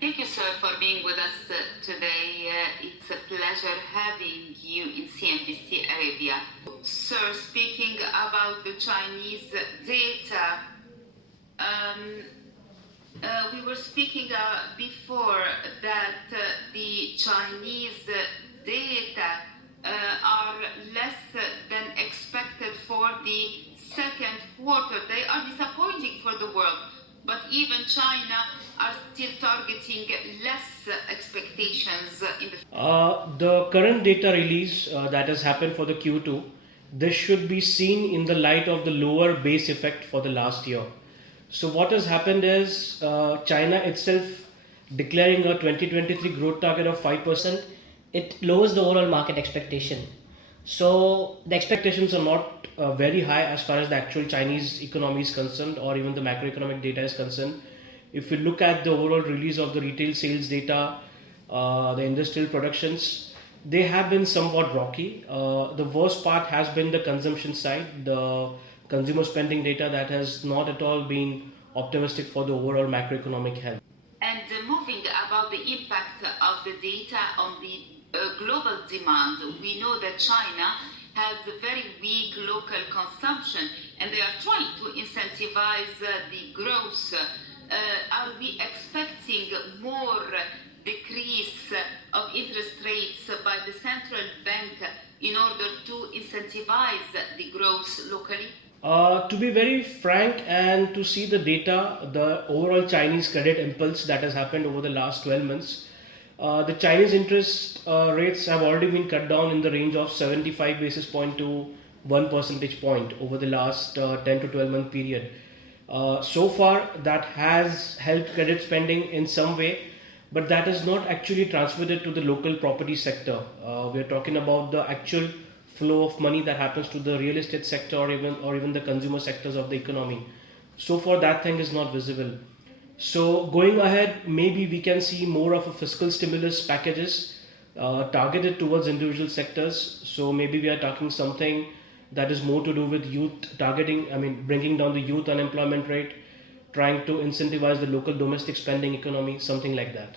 Thank you, sir, for being with us today. It's a pleasure having you in CNBC Arabia. Sir, speaking about the Chinese data, um, we were speaking before that the Chinese data are less than expected for the second quarter. They are disappointing for the world, but even China are still targeting less expectations in The current data release that has happened for the Q2, this should be seen in the light of the lower base effect for the last year. So what has happened is China itself declaring a 2023 growth target of 5%. It lowers the overall market expectation. So the Expectations are not very high as far as the actual Chinese economy is concerned, or even the macroeconomic data is concerned. If you look at the overall release of the retail sales data, the industrial productions, they have been somewhat rocky. The worst part has been the consumption side, the consumer spending data that has not at all been optimistic for the overall macroeconomic health. And moving about the impact of the data on the global demand, we know that China has a very weak local consumption and they are trying to incentivize the growth. Are we expecting more decrease of interest rates by the central bank in order to incentivize the growth locally? To be very frank and to see the data, the overall Chinese credit impulse that has happened over the last 12 months, the Chinese interest rates have already been cut down in the range of 75 basis point to 1 percentage point over the last 10 to 12 month period. So far, that has helped credit spending in some way, but that is not actually transmitted to the local property sector. We are talking about the actual flow of money that happens to the real estate sector or even the consumer sectors of the economy. So far, that thing is not visible. So going ahead, maybe we can see more of a fiscal stimulus packages targeted towards individual sectors. So maybe we are talking something that is more to do with youth targeting. I mean, bringing down the youth unemployment rate, trying to incentivize the local domestic spending economy, something like that.